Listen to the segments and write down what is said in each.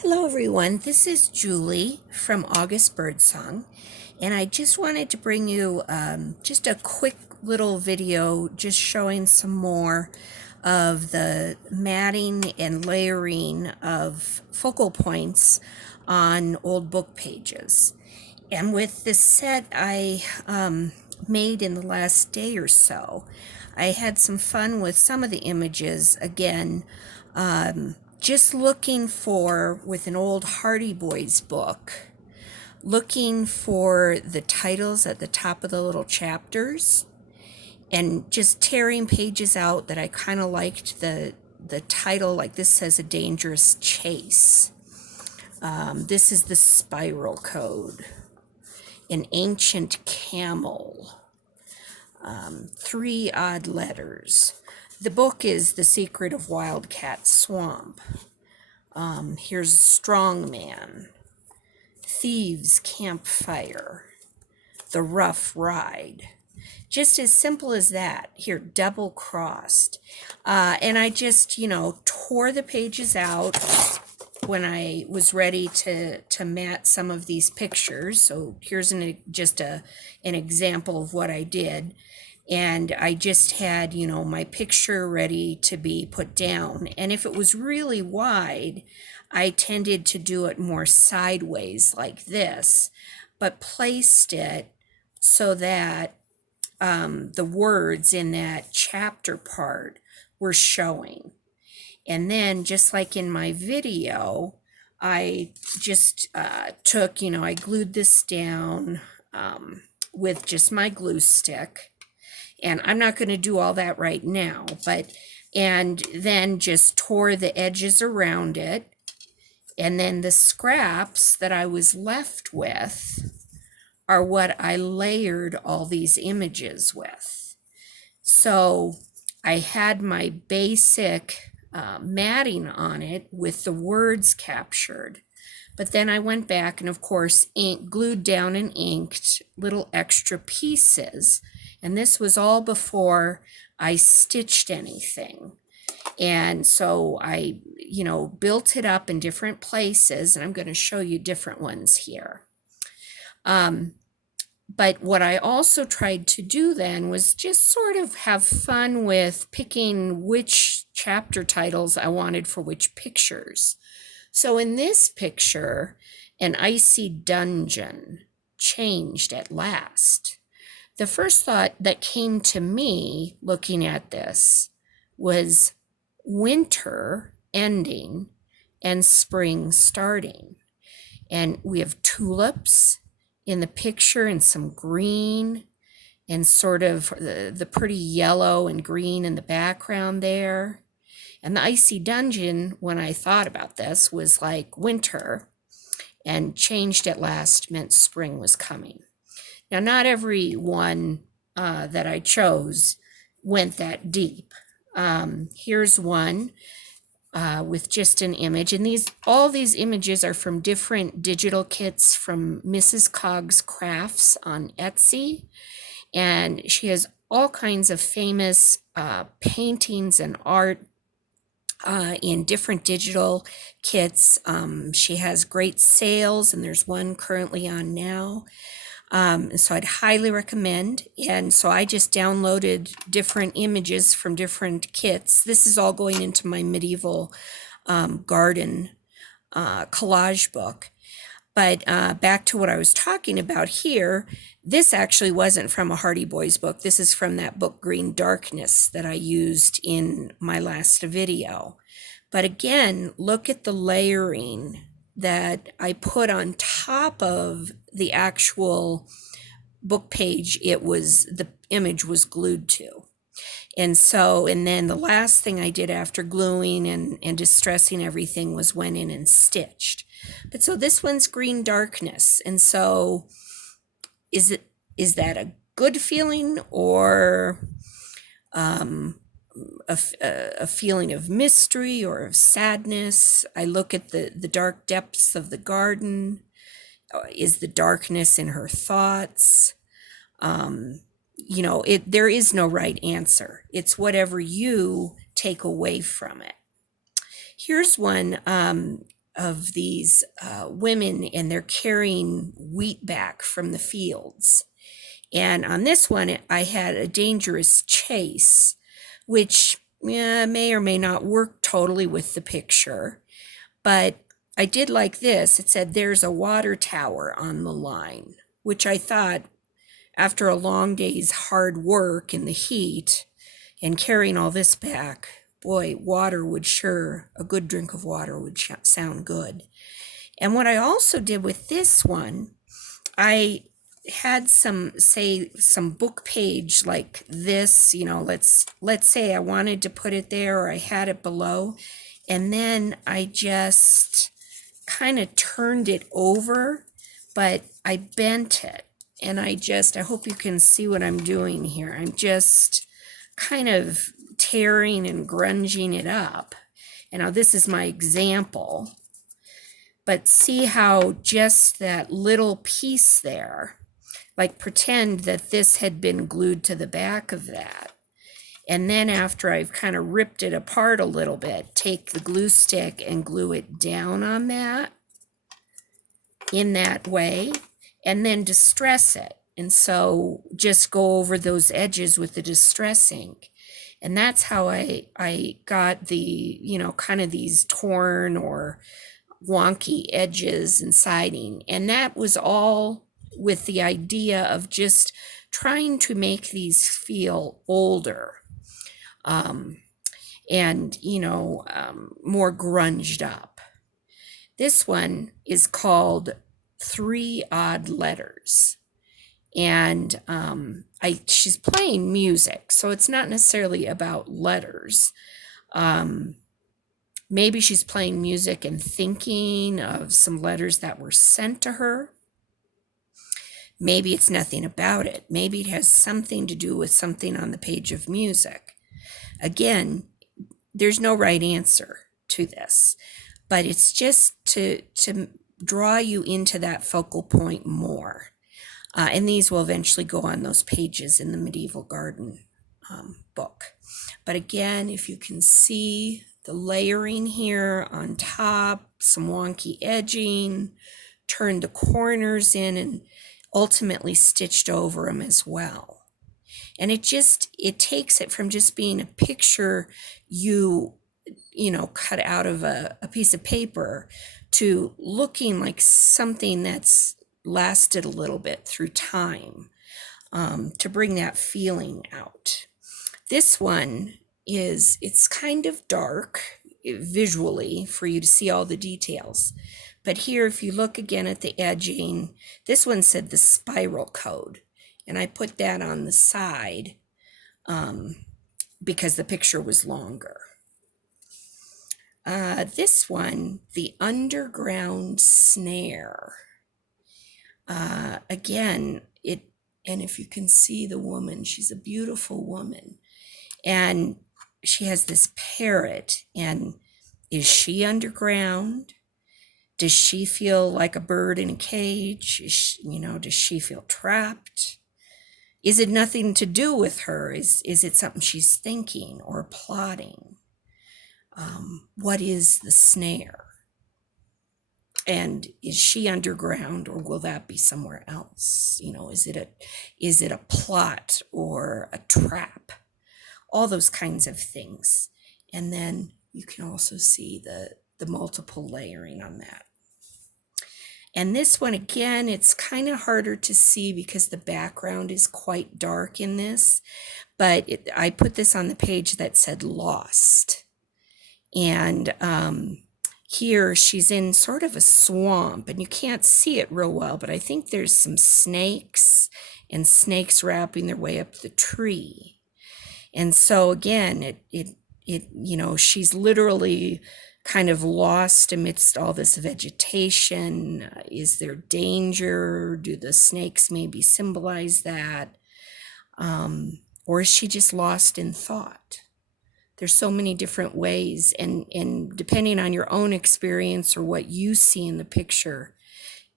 Hello everyone, this is Julie from August Birdsong, and I just wanted to bring you just a quick little video just showing some more of the matting and layering of focal points on old book pages. And with this set I made in the last day or so, I had some fun with some of the images again. Just looking for, with an old Hardy Boys book, looking for the titles at the top of the little chapters and just tearing pages out that I kind of liked the title, like this says A Dangerous Chase. This is the Spiral Code. An Ancient Camel. Three Odd Letters. The book is The Secret of Wildcat Swamp. Here's Strong Man. Thieves Campfire. The Rough Ride. Just as simple as that. Here, Double Crossed. And I just, tore the pages out when I was ready to mat some of these pictures. So here's just an example of what I did. And I just had, my picture ready to be put down. And if it was really wide, I tended to do it more sideways like this, but placed it so that the words in that chapter part were showing. And then just like in my video, I just took, I glued this down with just my glue stick. And I'm not going to do all that right now, and then just tore the edges around it. And then the scraps that I was left with are what I layered all these images with. So I had my basic matting on it with the words captured. But then I went back and, of course, glued down and inked little extra pieces. And this was all before I stitched anything. And so I, built it up in different places, and I'm going to show you different ones here. But what I also tried to do then was just sort of have fun with picking which chapter titles I wanted for which pictures. So in this picture, An Icy Dungeon changed at last. The first thought that came to me looking at this was winter ending and spring starting. And we have tulips in the picture and some green and sort of the pretty yellow and green in the background there. And the icy dungeon, when I thought about this, was like winter, and changed at last meant spring was coming. Now, not every one that I chose went that deep. Here's one with just an image, and all these images are from different digital kits from MrsCogsCrafts on Etsy, and she has all kinds of famous paintings and art in different digital kits. She has great sales, and there's one currently on now. So I'd highly recommend. And so I just downloaded different images from different kits. This is all going into my medieval garden collage book. But back to what I was talking about here, this actually wasn't from a Hardy Boys book. This is from that book Green Darkness that I used in my last video. But again, look at the layering that I put on top of the actual book page the image was glued to. And then the last thing I did after gluing and distressing everything was went in and stitched. But so this one's Green Darkness. And so is that a good feeling or a feeling of mystery or of sadness? I look at the dark depths of the garden. Is the darkness in her thoughts? There is no right answer. It's whatever you take away from it. Here's one, of these women, and they're carrying wheat back from the fields. And on this one, I had a dangerous chase, which may or may not work totally with the picture. But I did like this. It said, "There's a water tower on the line," which I thought, after a long day's hard work in the heat and carrying all this back, boy, a good drink of water would sound good. And what I also did with this one, I had some book page like this, let's say I wanted to put it there, or I had it below, and then I just kind of turned it over, but I bent it, and I hope you can see what I'm doing here. I'm just kind of tearing and grunging it up. And now this is my example, but see how just that little piece there, like pretend that this had been glued to the back of that. And then after I've kind of ripped it apart a little bit, take the glue stick and glue it down on that in that way, and then distress it. And so just go over those edges with the distress ink. And that's how I got the, kind of these torn or wonky edges and siding. And that was all with the idea of just trying to make these feel older, and more grunged up. This one is called 3 Odd Letters, and she's playing music, so it's not necessarily about letters. Maybe she's playing music and thinking of some letters that were sent to her. Maybe it's nothing about it. Maybe it has something to do with something on the page of music. Again, there's no right answer to this, but it's just to draw you into that focal point more. And these will eventually go on those pages in the Medieval Garden book. But again, if you can see the layering here on top, some wonky edging, turned the corners in and ultimately stitched over them as well. And it takes it from just being a picture you cut out of a piece of paper to looking like something that's lasted a little bit through time, to bring that feeling out. This one it's kind of dark visually for you to see all the details. But here, if you look again at the edging, this one said the spiral code. And I put that on the side because the picture was longer. This one, the underground snare. Again, and if you can see the woman, she's a beautiful woman. And she has this parrot. And is she underground? Does she feel like a bird in a cage? Does she feel trapped? Is it nothing to do with her? Is it something she's thinking or plotting? What is the snare? And is she underground, or will that be somewhere else? Is it a plot or a trap? All those kinds of things. And then you can also see the multiple layering on that. And this one, again, it's kind of harder to see because the background is quite dark in this, but I put this on the page that said Lost. And here she's in sort of a swamp, and you can't see it real well, but I think there's some snakes and snakes wrapping their way up the tree. And so again, she's literally kind of lost amidst all this vegetation. Is there danger? Do the snakes maybe symbolize that? Or is she just lost in thought? There's so many different ways, and depending on your own experience or what you see in the picture,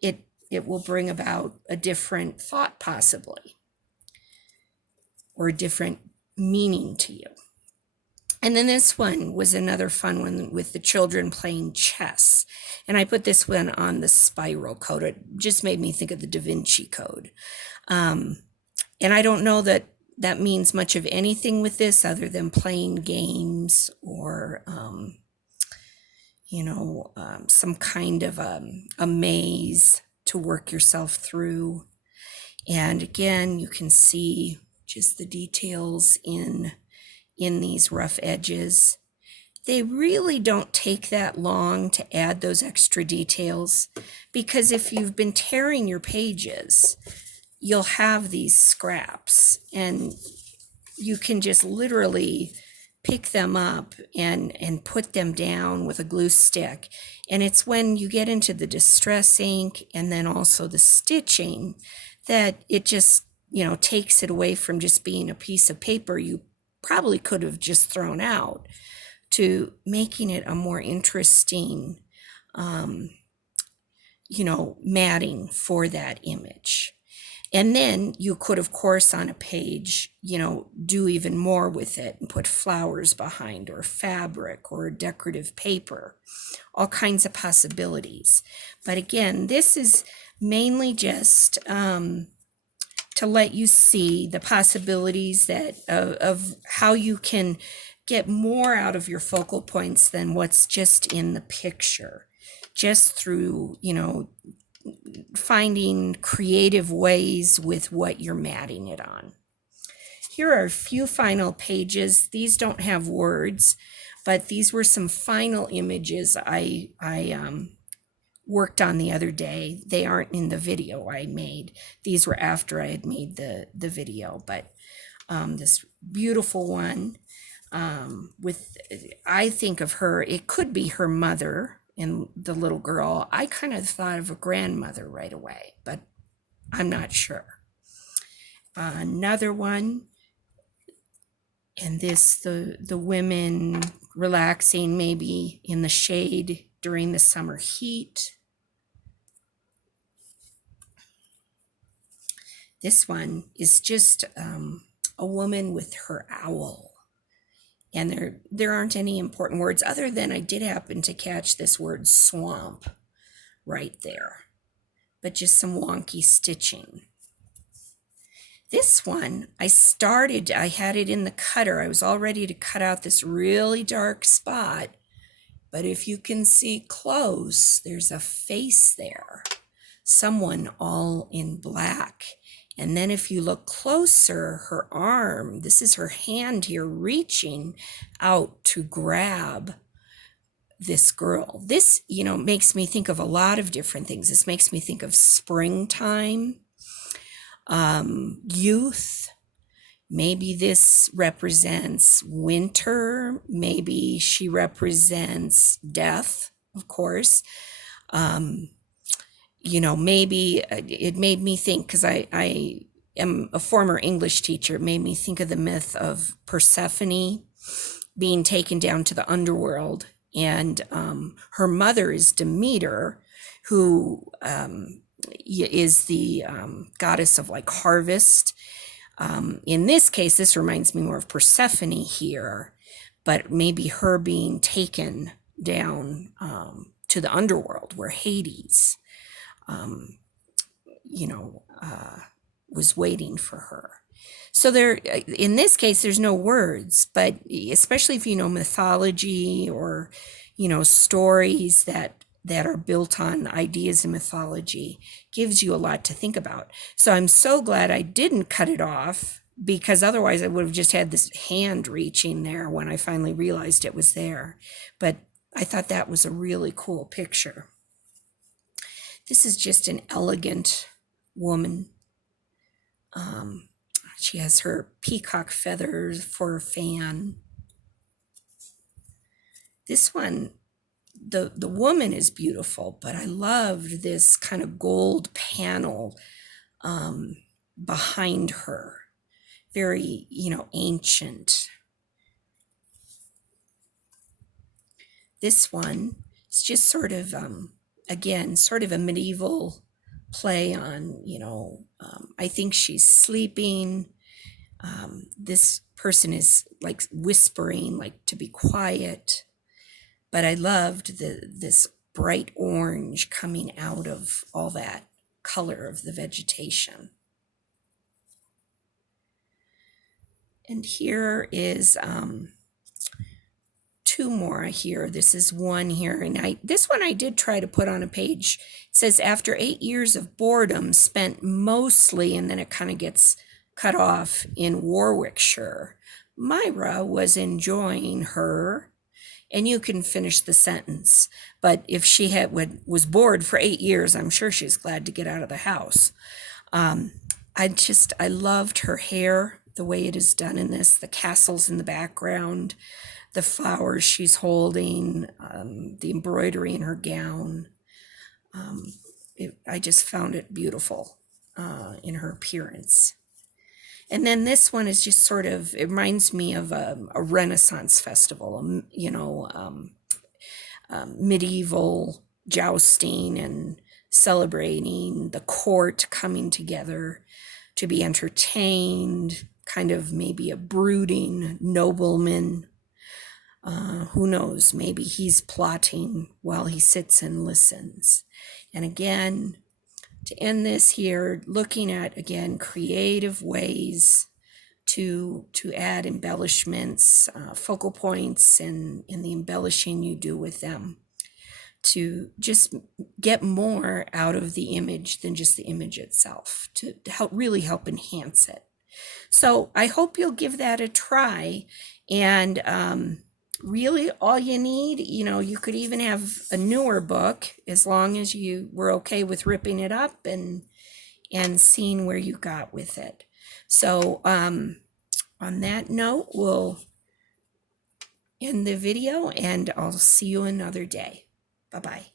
it will bring about a different thought possibly, or a different meaning to you. And then this one was another fun one with the children playing chess. And I put this one on the spiral code. It just made me think of the Da Vinci Code. And I don't know that that means much of anything with this other than playing games or, some kind of a maze to work yourself through. And again, you can see just the details in these rough edges. They really don't take that long to add those extra details, because if you've been tearing your pages, you'll have these scraps and you can just literally pick them up and put them down with a glue stick. And it's when you get into the distress ink and then also the stitching that it just, takes it away from just being a piece of paper you probably could have just thrown out, to making it a more interesting, matting for that image. And then you could, of course, on a page, do even more with it and put flowers behind or fabric or decorative paper, all kinds of possibilities. But again, this is mainly just to let you see the possibilities that of how you can get more out of your focal points than what's just in the picture, just through, finding creative ways with what you're matting it on. Here are a few final pages. These don't have words, but these were some final images I worked on the other day. They aren't in the video I made. These were after I had made the video, but this beautiful one with, I think of her, it could be her mother and the little girl. I kind of thought of a grandmother right away, but I'm not sure. Another one, and this, the women relaxing maybe in the shade during the summer heat. This one is just a woman with her owl. And there aren't any important words other than I did happen to catch this word swamp right there, but just some wonky stitching. This one, I had it in the cutter. I was all ready to cut out this really dark spot, but if you can see close, there's a face there, someone all in black. And then if you look closer, her arm, this is her hand here reaching out to grab this girl. This, makes me think of a lot of different things. This makes me think of springtime, youth. Maybe this represents winter. Maybe she represents death, of course. Maybe it made me think, because I am a former English teacher, it made me think of the myth of Persephone being taken down to the underworld. And her mother is Demeter, who is the goddess of like harvest. In this case, this reminds me more of Persephone here, but maybe her being taken down to the underworld where Hades was waiting for her. So there, in this case, there's no words, but especially if you know mythology or, stories that are built on ideas in mythology, gives you a lot to think about. So I'm so glad I didn't cut it off, because otherwise I would have just had this hand reaching there when I finally realized it was there. But I thought that was a really cool picture. This is just an elegant woman. She has her peacock feathers for a fan. This one, the woman is beautiful, but I loved this kind of gold panel behind her. Very, ancient. This one is just sort of, again, sort of a medieval play on, I think she's sleeping. This person is like whispering, like to be quiet, but I loved this bright orange coming out of all that color of the vegetation. And here is two more here. This is one here, and this one I did try to put on a page. It says, after 8 years of boredom spent mostly, and then it kind of gets cut off, in Warwickshire, Myra was enjoying her, and you can finish the sentence. But if she was bored for 8 years, I'm sure she's glad to get out of the house. I loved her hair, the way it is done in this, the castles in the background, the flowers she's holding, the embroidery in her gown. I just found it beautiful in her appearance. And then this one is just sort of, it reminds me of a Renaissance festival, medieval jousting and celebrating the court coming together to be entertained, kind of maybe a brooding nobleman. Who knows, maybe he's plotting while he sits and listens. And again, to end this here, looking at, again, creative ways to add embellishments, focal points, and the embellishing you do with them to just get more out of the image than just the image itself, to really help enhance it. So I hope you'll give that a try. And really all you need, you could even have a newer book, as long as you were okay with ripping it up and seeing where you got with it. So on that note, we'll end the video, and I'll see you another day. Bye-bye.